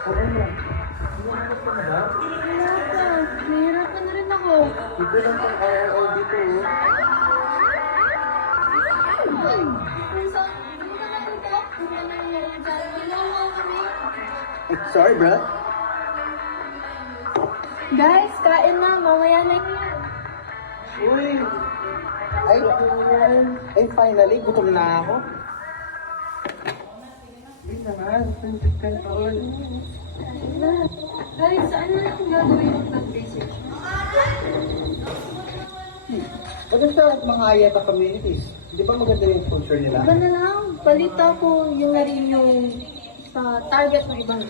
Oo na. Gusto mo ba? Wala ka. Nahihirapan na rin ako. Ito lang pang RRO dito eh. Minsan, hindi ka natin ko. Hindi ka natin meron dyan. Ginawa kami. Sorry, bro. Guys, kain na. Mamaya na yun. Uy! Ay, finally, gutom na ako. Hindi naman, suntik ka pa ulit. Guys, saan na natin gagawin yung pag-research? Maganda mga Ayata communities. Di ba maganda yung culture nila? Iba na lang. Balita ko yung na rin yung sa target ng ibang.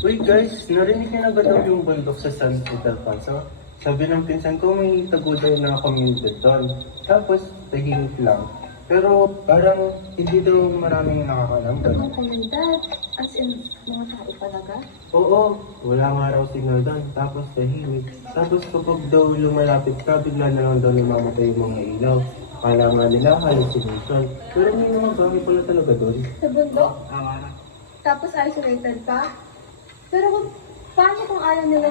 Uy guys, narinig niyo na ba daw yung bundok sa San Miguel Paso? Sabi ng pinsan ko may tago daw na community doon. Tapos, tahimik lang. Pero parang hindi daw maraming nakakalam doon. Ang komunidad, as in, mga tao talaga. Oo, wala nga raw signal doon. Tapos tahimik. Tapos kapag daw lumalapit ka, bigla na lang daw namamatay yung mga ilaw. Kala nga nila hallucination. Pero may mga bagay pala talaga doon. Sa bundok, Tama na. tapos isolated pa. Pero paano kung ayaw nila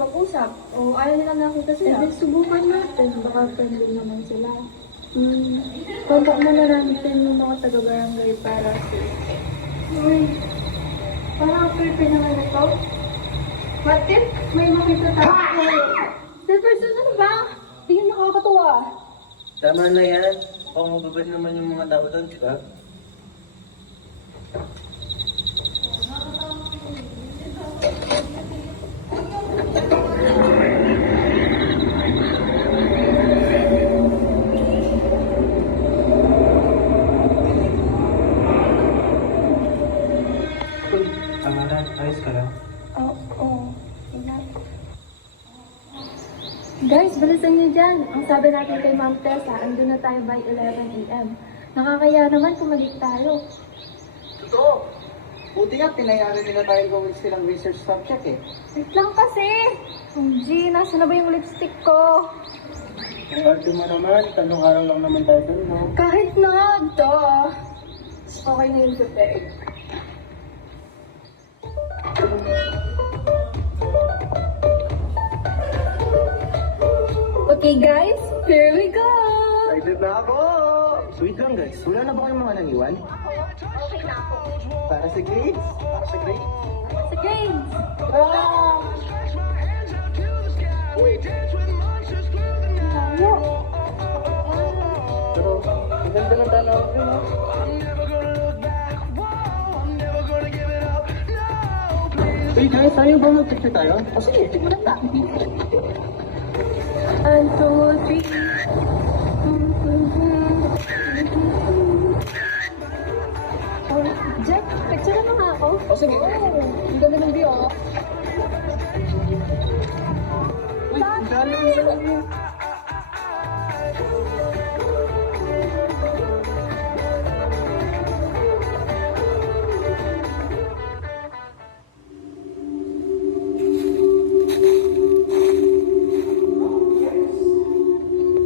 mag-usap o ayaw nila nakita sila? Eh, subukan natin. Baka friendly naman sila. Contact mo na natin yung mga taga-barangay para Uy, parang creepy naman ito. What if may makita tayo? That person, ano ba? Hindi yun nakakatuwa. Tama na yan. Pangababad naman yung mga tao doon, di ba? Uy, Amara, ayos ka lang. Oo. Guys, balisan niyo dyan. Ang sabi natin kay Ma'am Tessa, andun na tayo by 11 a.m. Nakakaya naman pumalit tayo. Totoo. Buti nga, pinayaran nila tayo gawin silang research subject eh. Wait lang kasi. G, nasa na ba yung lipstick ko? Arte mo naman, tanong araw lang naman tayo doon, no? Kahit na, okay na yung prepare. Okay guys, here we go! Excited na ako! Sweet lang guys, wala na ba kayong mga naniwan? Okay na ako. Para sa grades! Para sa grades! Sa games! Ah! Tayo! Pero, ang ganda ng tanaw ko, no? Uy guys, tayo ba mag-picture tayo? O sige, tigulan na. 1, 2, 3. Oh, Jack, picture mo nga ako. O sige. Ang ganda ng view, oh. Uy, ang galing!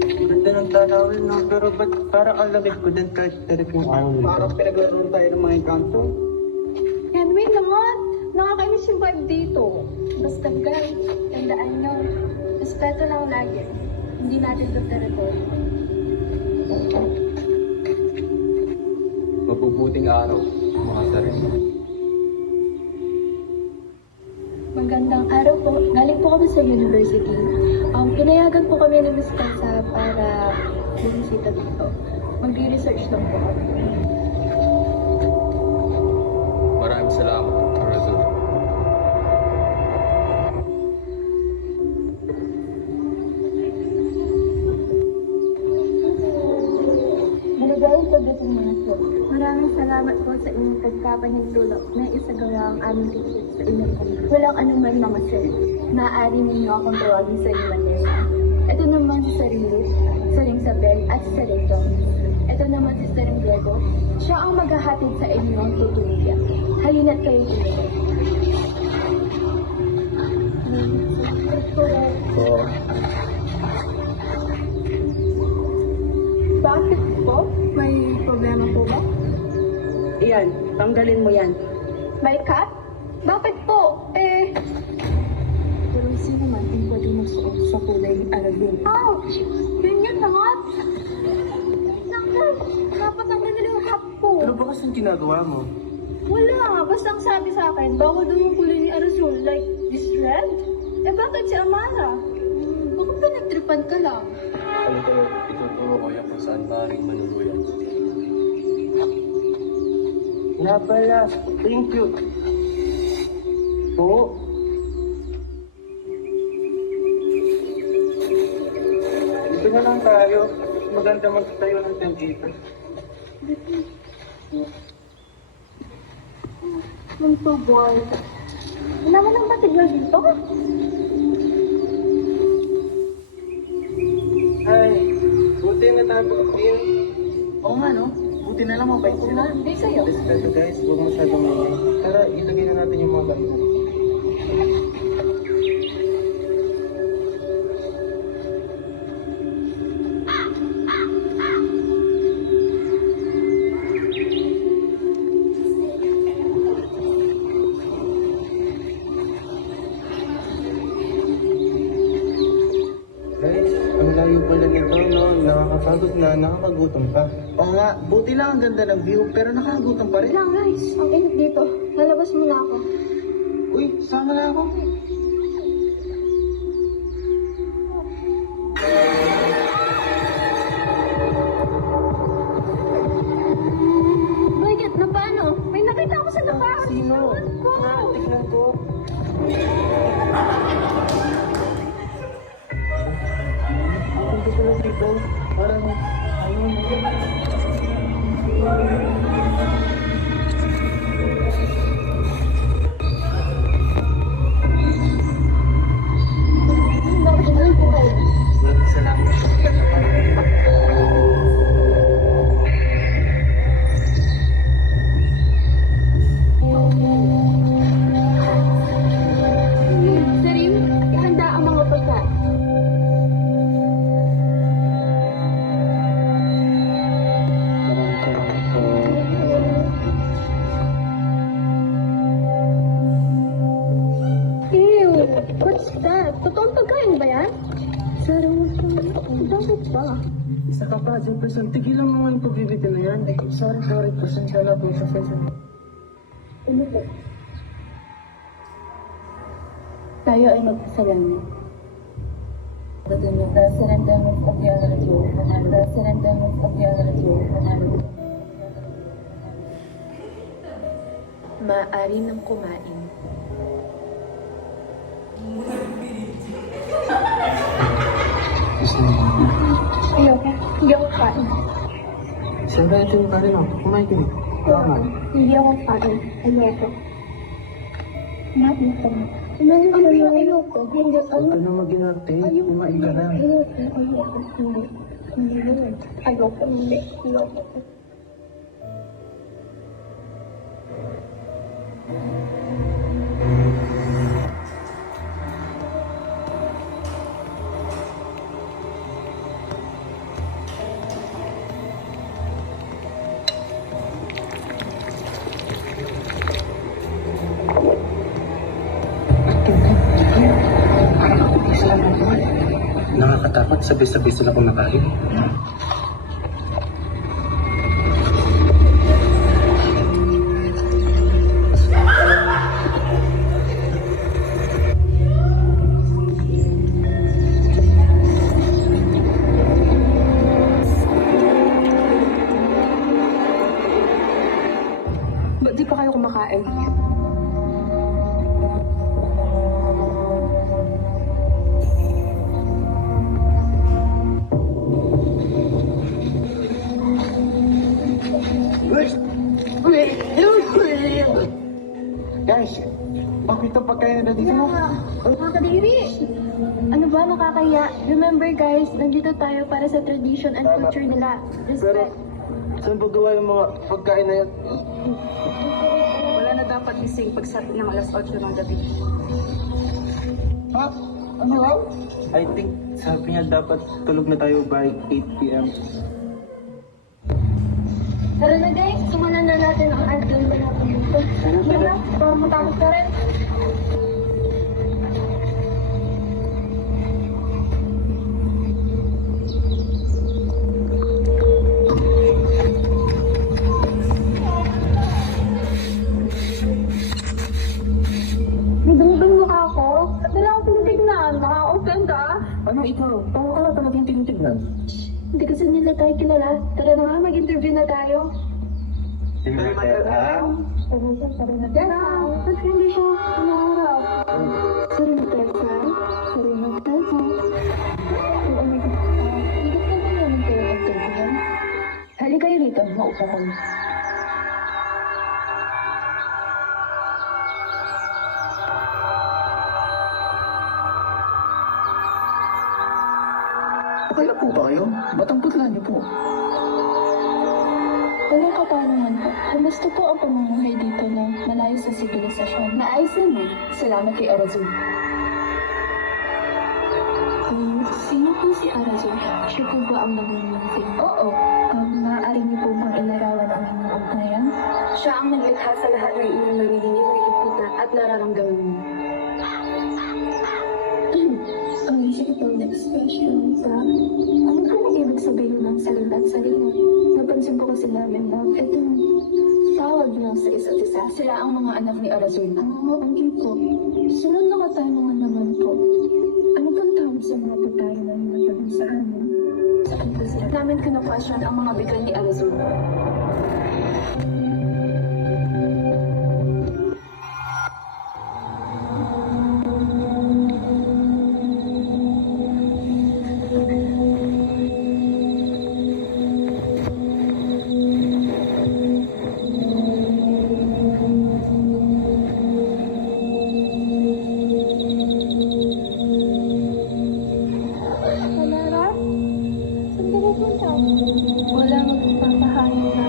Ganda ng tanawin, no? Pero ba't parang ang lamig ko din kahit tarik yung araw nito? Parang pinaglaruan tayo ng mga encanto. Henry naman, nakakainis yung vibe dito. Basta guys, tandaan nyo, respeto lang lagi. Hindi natin ito territory. Mabubuting araw, mga sarili. Magandang araw po. Galing po kami sa university. Pinayagan po kami ng Miss Kansa para bumisita dito. Magre-research lang po kami. Maraming salamat, Razul. Maligayang pagdating mga po. Maraming salamat po sa inyong pagkapanagtulog na isagawa ang aming research sa inyong kanila. Walang anuman mga sir. Maaari ninyo akong tawagin sa inyong manera. Ito naman si Sarili, Saring Isabel at si Saring Tom. Ito naman si Saring Diego. Siya ang maghahatid sa inyong tutulogya. Halina't kayo tulog. Oo. Bakit po? May problema po ba? Iyan, tanggalin mo yan. May cut? Bakit po? Ganyan na nga. Dapat nang ganun yung cup ko. Ano ba kasing ginagawa mo? Wala. Basta ang sabi sa akin, bawal daw yung kulay ni Arizul. Like, this red? Eh, bakit si Amara? Baka pinagtripan ka lang. Ano ko, ituturo ko yan kung saan maaaring manuluyan. Nga pala, thank you. Oo. Dito na lang tayo. Mas maganda magtayo ng tent dito. Munto boy. Wala ka nang matigal dito? Ay, buti na tayo din. Oo nga, no? Buti na lang mabait sila. Hindi sa'yo. Respeto guys, huwag masyadong maingay. Tara, ilagay na natin yung mga gamit. Guys, ang layo pala nito, no? Nakakapagod na, nakakagutom pa. Oo nga, buti lang ang ganda ng view, pero nakagutom pa Wait rin. lang guys. Ang init dito. Lalabas muna ako. Uy, sama na ako. Bakit? Na paano? May nakita ako sa nakaraan. Sino? Ko. Tignan ko. Ang gusto lang dito, parang, Bakit ganun po kayo? salamat. Sarim, ihanda ang mga pagkain. Maraming salamat po. Ew, what's that? Totoong pagkain ba yan? Sarang bakit ba? Isa ka pa, Jefferson. Tigilan mo nga yung pagbibigay na yan. Eh, sorry. Pasensya na po sa session. Ano po? Tayo ay magpasalamat. The surrender of the other two. The surrender of the other two. Maaari nang kumain. Ayoko. Hindi ako kain. Siyempre, ito yung karin mo. Kumain ka rin. Tama. Hindi ako kain. Ayoko. Not na kami. Ayoko. Hindi Huwag ka na mag-inarte. Kumain ka na. Ayoko. Hindi. Hindi naman. Ayoko. Hindi. Ayoko. Nakakatakot. Sabay-sabay sila kumakain. Ba't di pa kayo kumakain? Guys, bakit ito pagkain na dito, no? Mga kadiri! Ano ba nakakaya? Remember guys, nandito tayo para sa tradition and culture nila. Pero, Respect. saan ba gawa yung mga pagkain na yan? Wala na dapat gising pagsabi ng alas 8 ng gabi. Ha? Ano raw? I think, sabi niya dapat tulog na tayo by 8 p.m. Tara na guys, sumanan na natin ang art lang ba natin dito. Tara, para matapos ka rin. ganda. Ano ikaw? Paano ka na talagang tinitignan? Hindi kasi nila tayo kilala. Tara na nga, mag-interview na tayo. Tara na tayo. Ba't hindi siya umaharap? Sorry na tayo, sir. Sorry na tayo. Hindi ka ba naman kayo pagkakuhan? Hali kayo dito, maupa ko. Pakala po ba kayo? Ba't ang putla niyo po? Walang katanungan po. Kumusta po ang pamumuhay dito na malayo sa sibilisasyon? Naayos naman. Salamat kay Arazul. Sino po si Arazul? Siya po ba ang nangungunting? Oo. Maaari niyo po bang ilarawan ang inyong ugnayan? Siya ang naglikha sa lahat ng inyong naririnig na ikita at nararamdaman mo. Ang isip itong expression sa ano po ang ibig sabihin ng salita at salita? Napansin ko kasi namin na itong tawag lang sa isa't isa. Sila ang mga anak ni Arazul. Ang po. Sunod na katanungan naman po. Ano pang tawag sa mga pagkain na hinatagin sa amin? Saan po sila? Namin kina-question ang mga bigay ni Arazul. Kamera? Saan ka pupunta? Wala, magpapahanin na.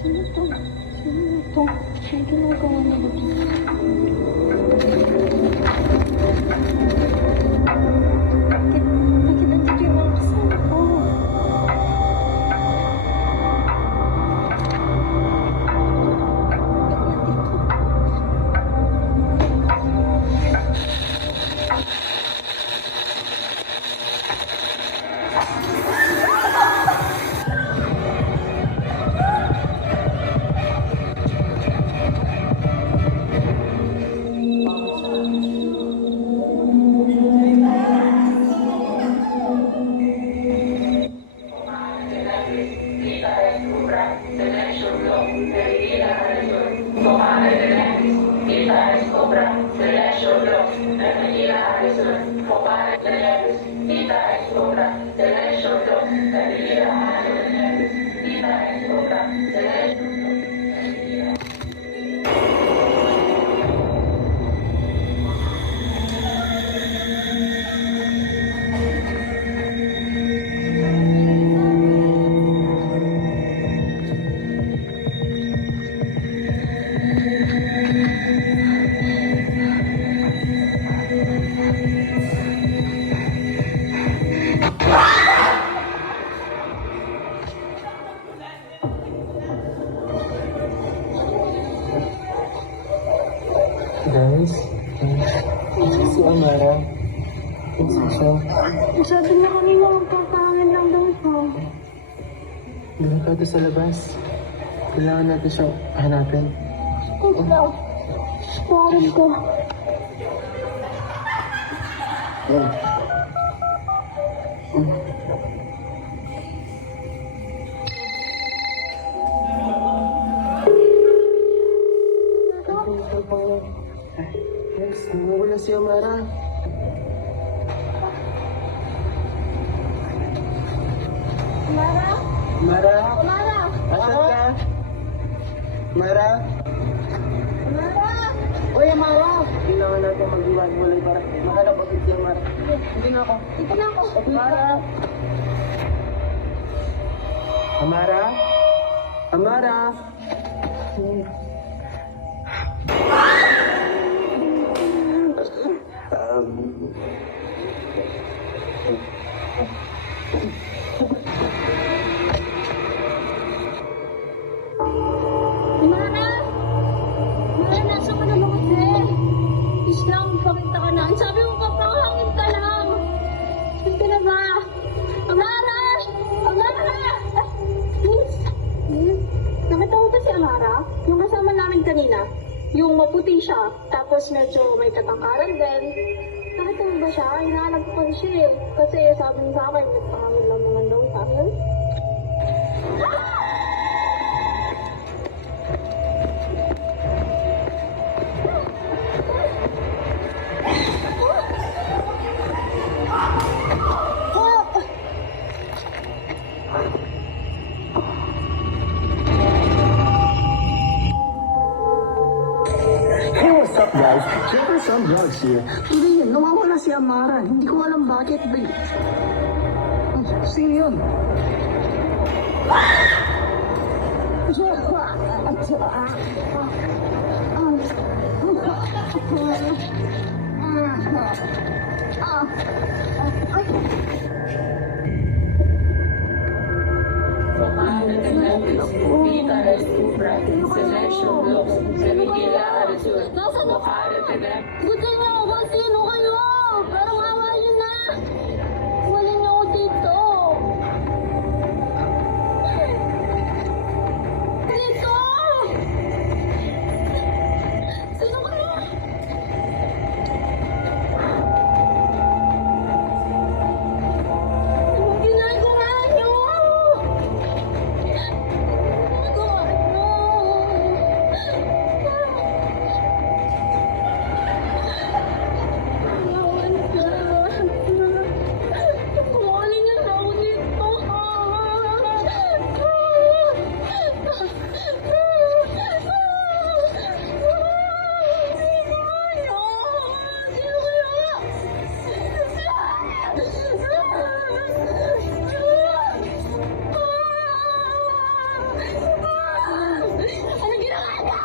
Sino to? Sino to? Sino ginagawa nila dito? Bakit nandito yung mga kasama ko? Ba't nandito? Nasaan siya? Sabi na kanina magpapangin lang daw ito. Delikado sa labas. Kailangan natin siyang hanapin. Wait lang. Tuwarin ko. Yes, wala si Amara. Mara? Amara? Mara? Asan ka? Amara? Mara? Uy, Amara! Kailangan natin mag-iwan-walay para makalap agad si Amara. Hindi na ako. Ito na ako. Amara? Amara? Amara? Mara? Mara, nasa ka na ba kasi? Islam, pakita ka na. Ang sabi mo, papahangin ka lang. Saan ka na ba? Amara! Amara! Nakita mo ba si Amara? Yung kasama namin kanina. Yung maputi siya, tapos medyo may katangkaran din. Nakita mo ba siya? Hinahanap ko pa siya eh. Kasi sabi niya sa akin, nagpahamil lang naman daw sa akin. Hey, what's up guys? Siyempre some vlogs here. Hindi yun, nawawala si Amara. Hindi ko alam bakit. Sino yun? Nasaan ako? Gusto niyo ako kung sino kayo. Pero awa niyo na. Wala niyo ako dito. Dito! Sino kayo? Anong ginagawa niyo? Ginagawa niyo? Ano ginagawa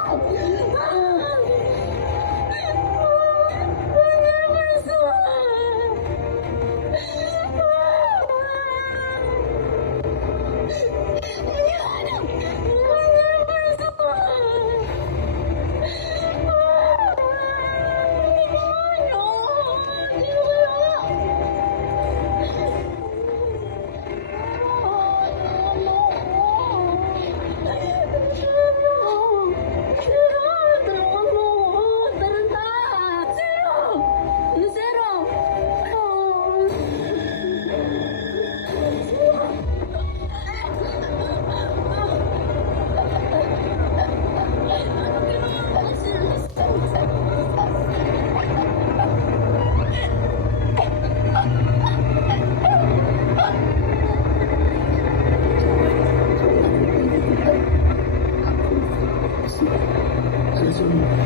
Sino?